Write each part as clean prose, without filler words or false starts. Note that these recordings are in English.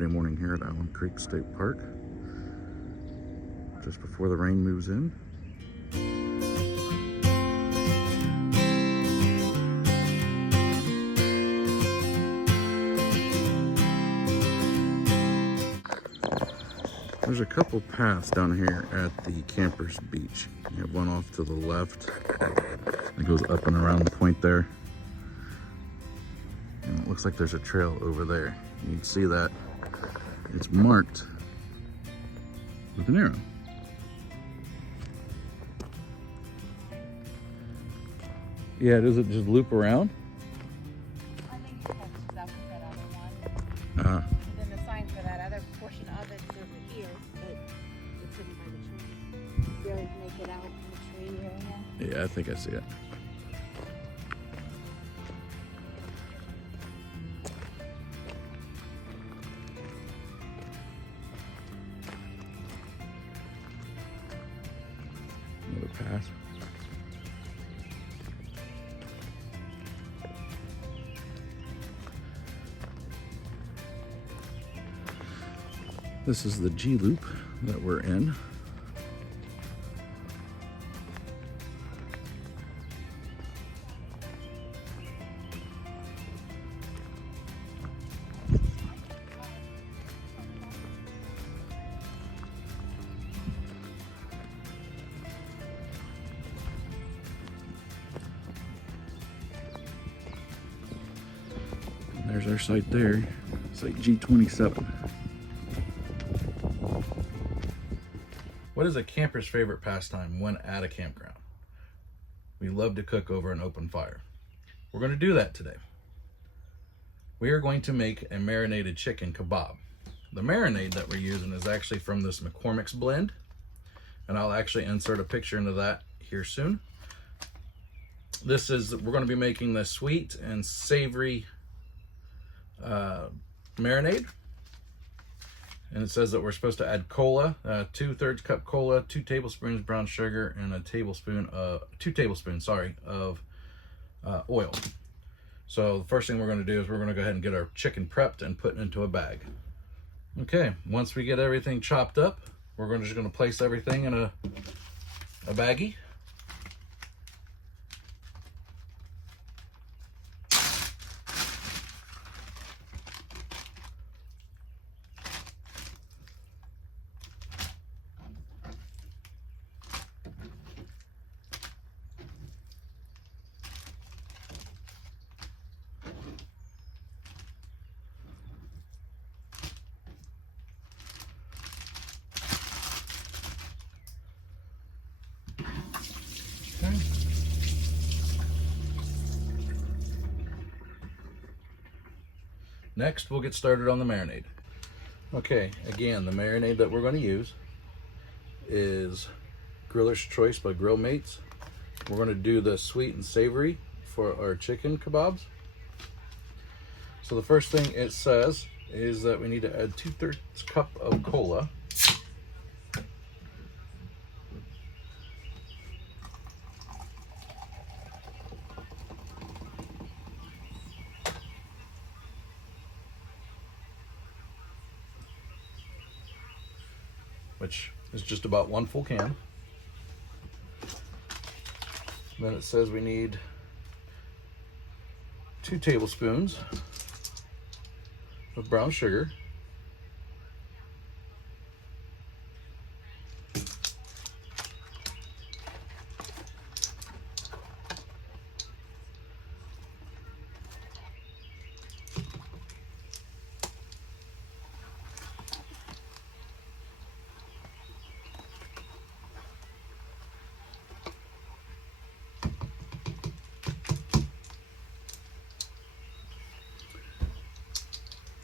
Saturday morning here at Alum Creek State Park, just before the rain moves in. There's a couple paths down here at the campers beach. You have one off to the left that goes up and around the point there. And it looks like there's a trail over there. You can see that it's marked with an arrow. Yeah, does it just loop around? I think it catches up with that other one. And then the sign for that other portion of it is over here, but it's hidden by the tree. Barely make it out in the tree area. Yeah, I think I see it. Another pass. This is the G loop that we're in. There's our site there, site G27. What is a camper's favorite pastime when at a campground? We love to cook over an open fire. We're going to do that today. We are going to make a marinated chicken kebab. The marinade that we're using is actually from this McCormick's blend, and I'll actually insert a picture into that here soon. We're going to be making the sweet and savory marinade, and it says that we're supposed to add cola, 2/3 cup cola, 2 tablespoons brown sugar, and 2 tablespoons of oil. So the first thing we're going to do is we're going to go ahead and get our chicken prepped and put into a bag. Okay, once we get everything chopped up, we're just going to place everything in a baggie. Next, we'll get started on the marinade. Okay, again, the marinade that we're going to use is Griller's Choice by Grill Mates. We're going to do the sweet and savory for our chicken kebabs. So the first thing it says is that we need to add 2/3 cup of cola. Which is just about 1 full can. Then it says we need 2 tablespoons of brown sugar.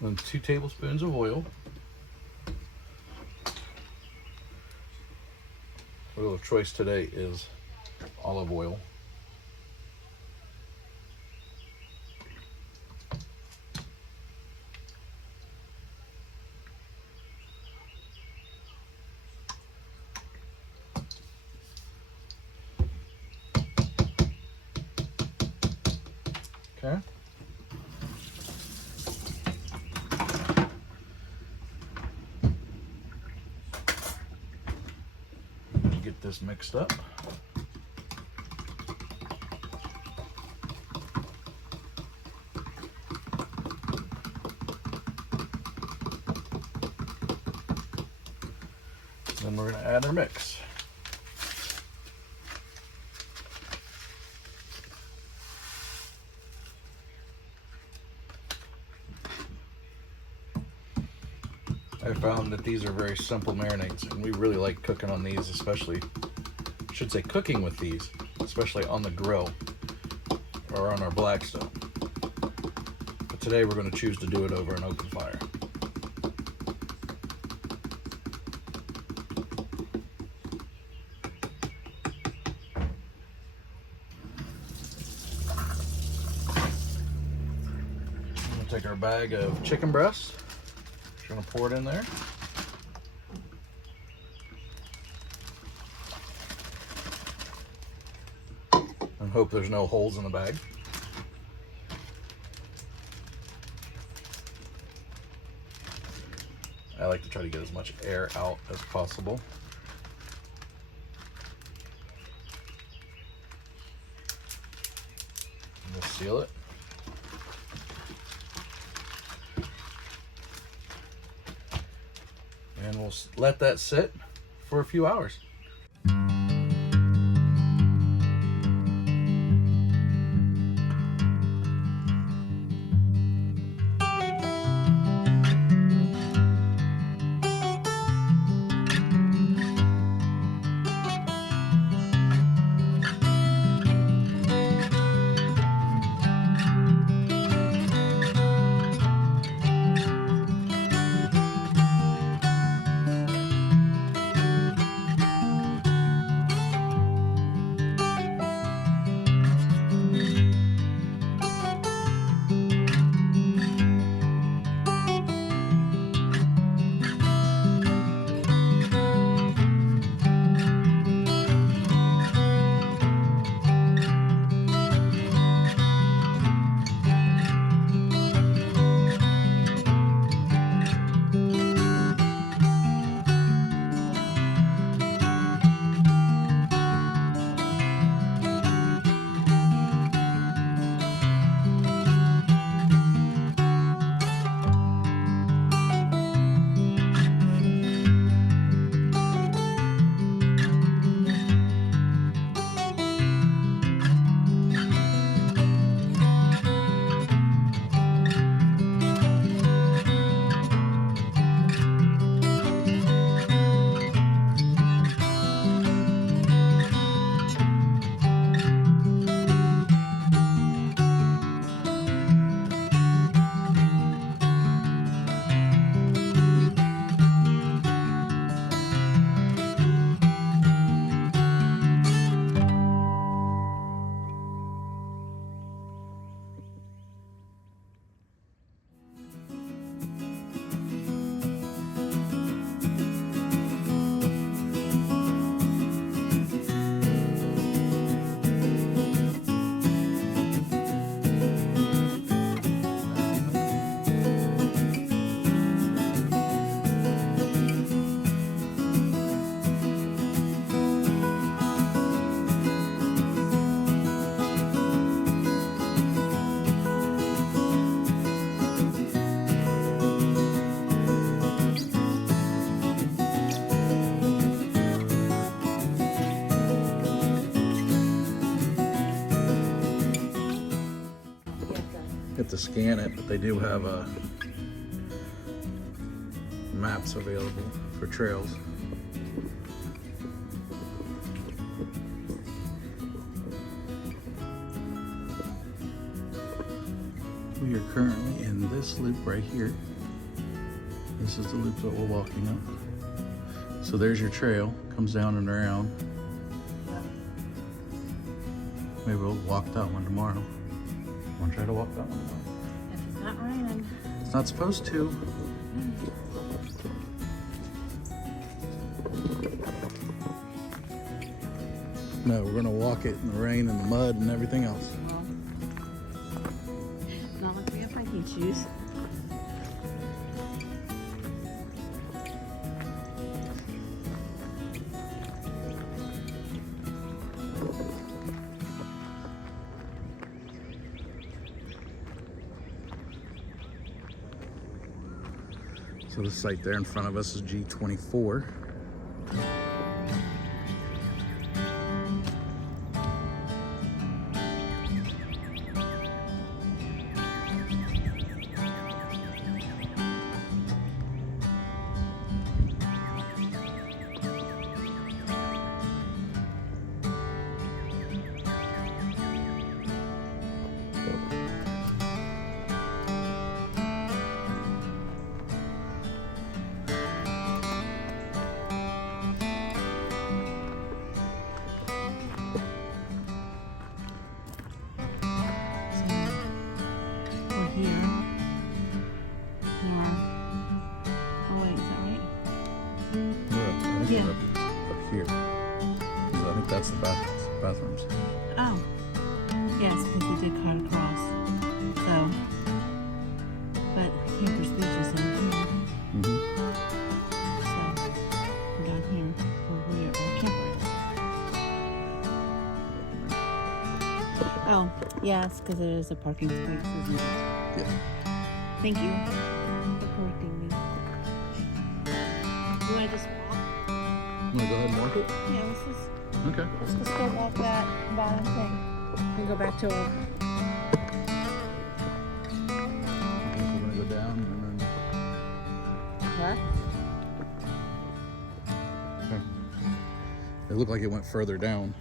And 2 tablespoons of oil. Oil of choice today is olive oil. Okay. this mixed up. Then we're going to add our mix. I found that these are very simple marinades, and we really like cooking on these, especially, I should say cooking with these, especially on the grill or on our Blackstone. But today we're going to choose to do it over an open fire. I'm going to take our bag of chicken breasts. Just going to pour it in there. And hope there's no holes in the bag. I like to try to get as much air out as possible. And we'll seal it. And we'll let that sit for a few hours. Have to scan it, but they do have maps available for trails. We are currently in this loop right here. This is the loop that we're walking up. So there's your trail, comes down and around. Maybe we'll walk that one tomorrow. Want to try to walk that one tomorrow? If it's not raining. It's not supposed to. No, we're gonna walk it in the rain and the mud and everything else. Well, not like we have hiking shoes. So the site there in front of us is G24. Yeah. Up here. So I think that's the bathrooms. Oh. Yes, because we did cut across. So, but Camper's Beach is in here. Mm-hmm. So, we're down here where our camper is. Oh, yes, because it is a parking space, isn't it? Yeah. Thank you for correcting me. You want to just walk? You want to go ahead and walk it? Yeah, Okay. let's just go walk that bottom thing and go back to our. Okay, so we're going to go down and then... What? Okay. It looked like it went further down.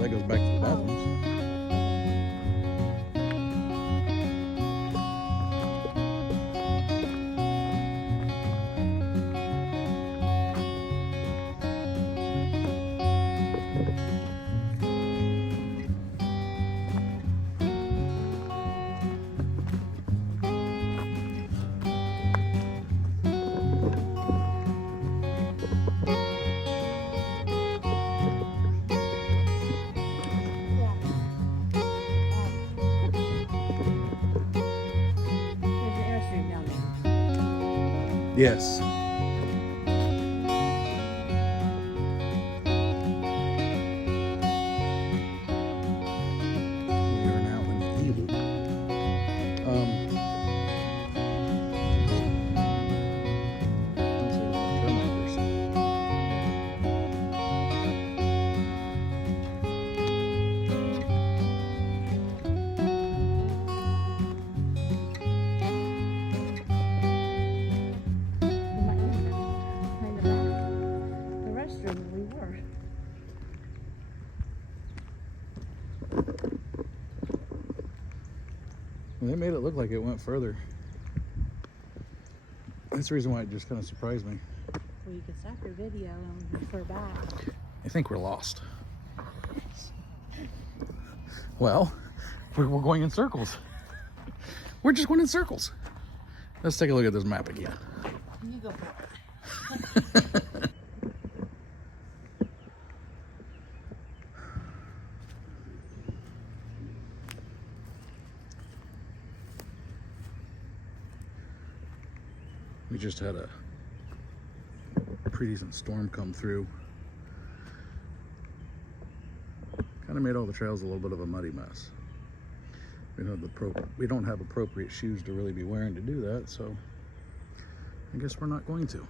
That goes back to the bathrooms. Yes. We are now in the E-loop. They made it look like it went further. That's the reason why it just kind of surprised me. Well, you can stop your video and refer back. I think we're lost. Well, we're going in circles. We're just going in circles. Let's take a look at this map again. You go for it. We just had a pretty decent storm come through. Kind of made all the trails a little bit of a muddy mess. We don't have appropriate shoes to really be wearing to do that, so I guess we're not going to.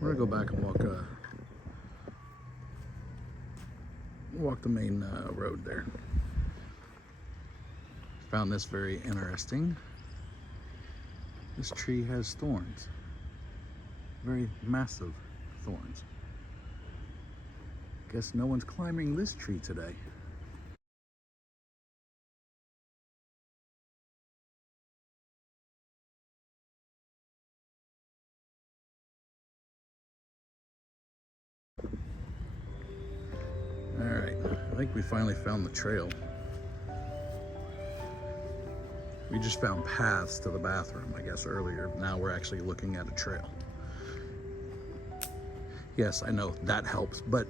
We're gonna go back and walk the main road there. Found this very interesting. This tree has thorns, very massive thorns. Guess no one's climbing this tree today. All right, I think we finally found the trail. We just found paths to the bathroom, I guess, earlier. Now we're actually looking at a trail. Yes, I know that helps, but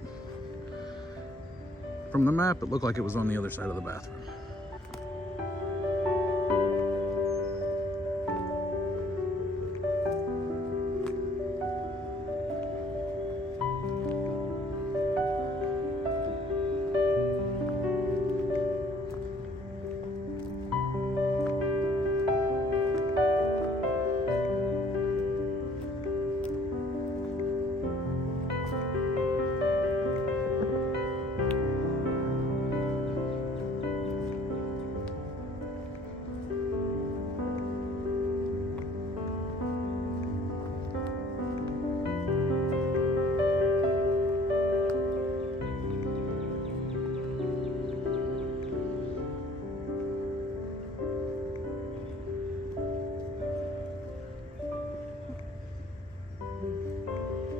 from the map, it looked like it was on the other side of the bathroom.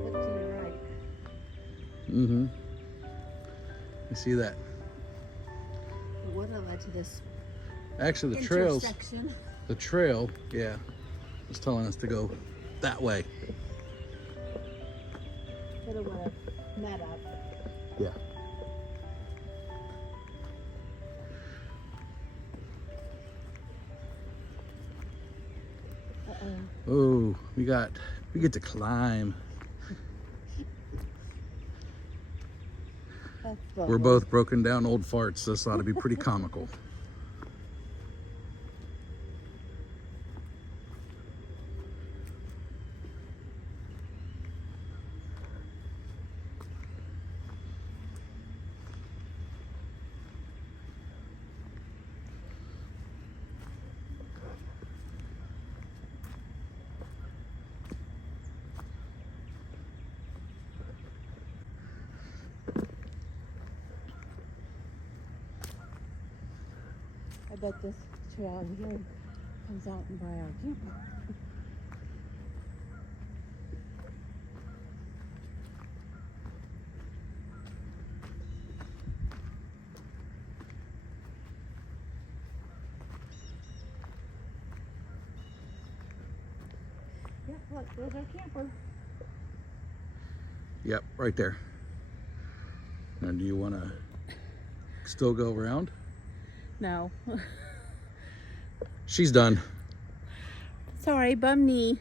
Look to your right. Mm-hmm. You see that? What led to this Actually, the intersection? trail, yeah, was telling us to go that way. Could have would have met up. Yeah. Oh, we get to climb. That's We're lovely. both broken down old farts. This ought to be pretty comical. I bet this trail in here comes out and by our camper. Yeah, look, there's our camper. Yep, right there. Now, do you want to still go around? No. She's done. Sorry, bum knee.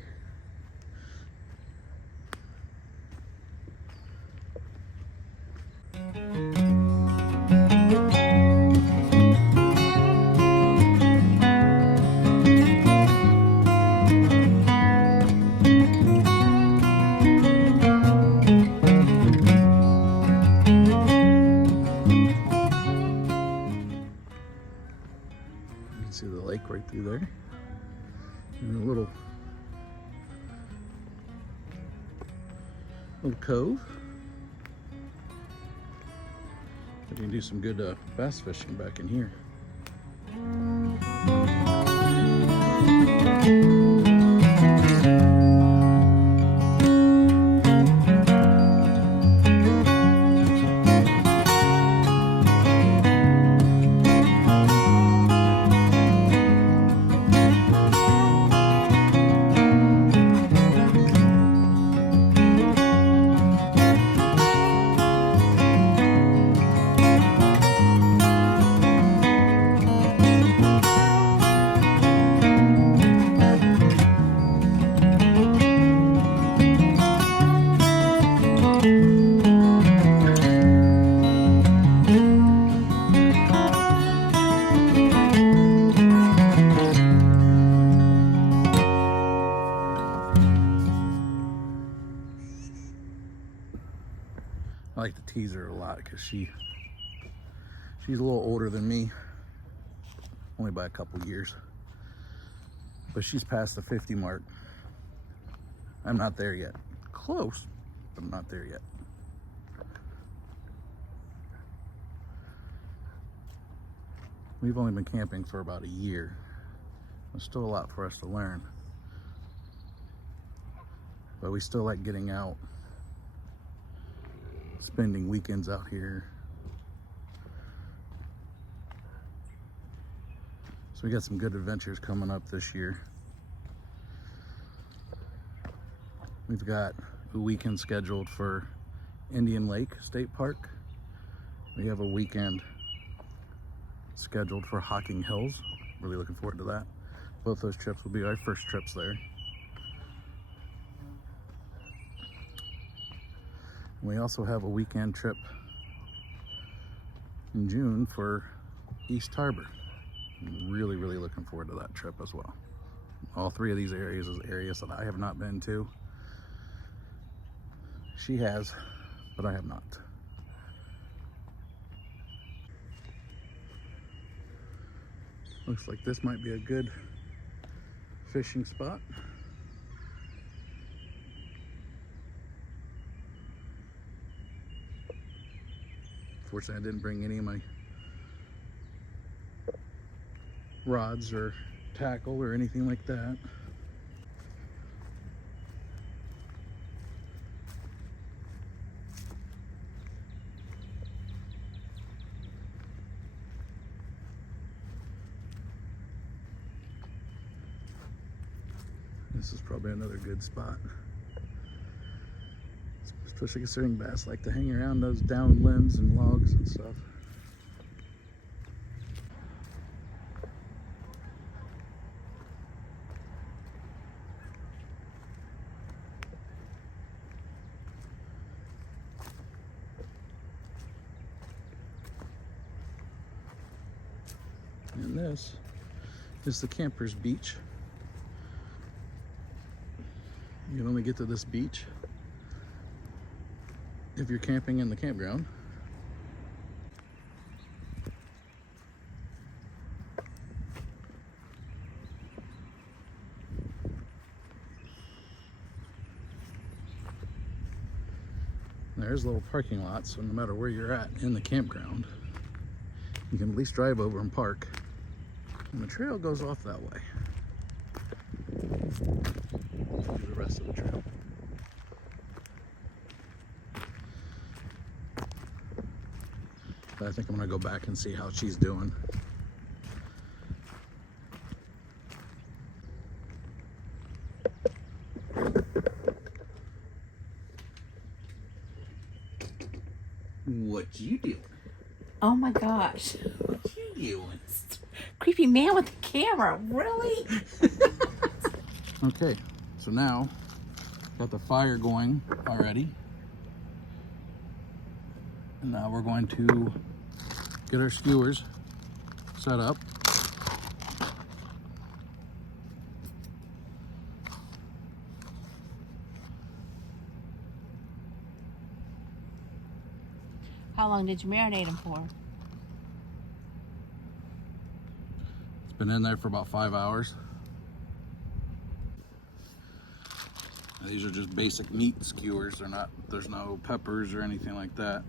You can see the lake right through there. And a little cove. But you can do some good bass fishing back in here. I like to tease her a lot because she's a little older than me, only by a couple years, but she's past the 50 mark. I'm not there yet. Close, but I'm not there yet. We've only been camping for about a year. There's still a lot for us to learn, but we still like getting out, spending weekends out here. So we got some good adventures coming up this year. We've got a weekend scheduled for Indian Lake State Park. We have a weekend scheduled for Hocking Hills. Really looking forward to that. Both those trips will be our first trips there. We also have a weekend trip in June for East Harbor. I'm really looking forward to that trip as well. All three of these areas is areas that I have not been to. She has, but I have not. Looks like this might be a good fishing spot. Fortunately, I didn't bring any of my rods or tackle or anything like that. This is probably another good spot. Especially considering bass like to hang around those down limbs and logs and stuff. And this is the campers beach. You can only get to this beach if you're camping in the campground. There's a little parking lot, so no matter where you're at in the campground, you can at least drive over and park. And the trail goes off that way. Here's the rest of the trail. But I think I'm gonna go back and see how she's doing. What you doing? Oh my gosh. What you doing? Creepy man with the camera, really? Okay, so now got the fire going already. And now we're going to get our skewers set up. How long did you marinate them for? It's been in there for about 5 hours. These are just basic meat skewers. There's no peppers or anything like that.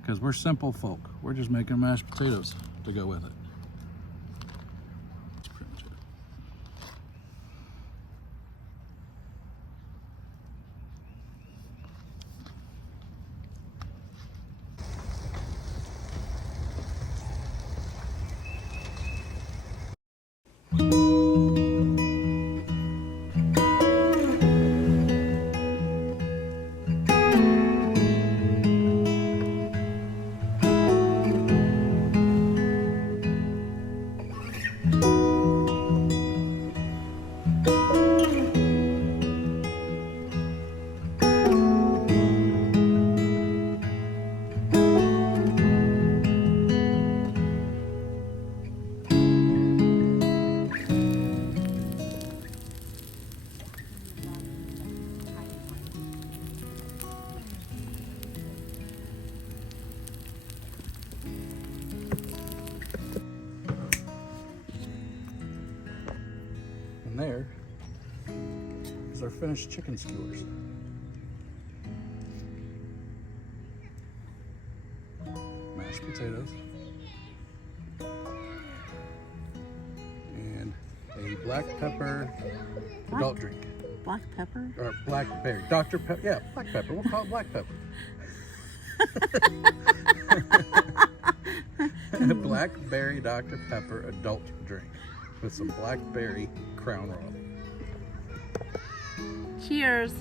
Because we're simple folk. We're just making mashed potatoes to go with it. That's pretty much it. And there is our finished chicken skewers. Mashed potatoes. And a black pepper adult drink. Black pepper? Or blackberry. Dr. Pepper. Yeah, black pepper. We'll call it black pepper. A blackberry Dr. Pepper adult drink with some blackberry Crown Royal. Cheers.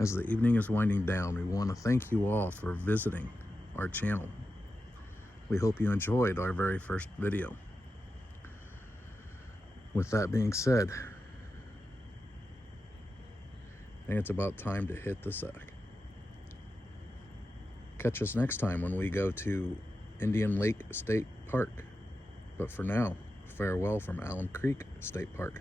As the evening is winding down, we want to thank you all for visiting our channel. We hope you enjoyed our very first video. With that being said, I think it's about time to hit the sack. Catch us next time when we go to Indian Lake State Park. But for now, farewell from Alum Creek State Park.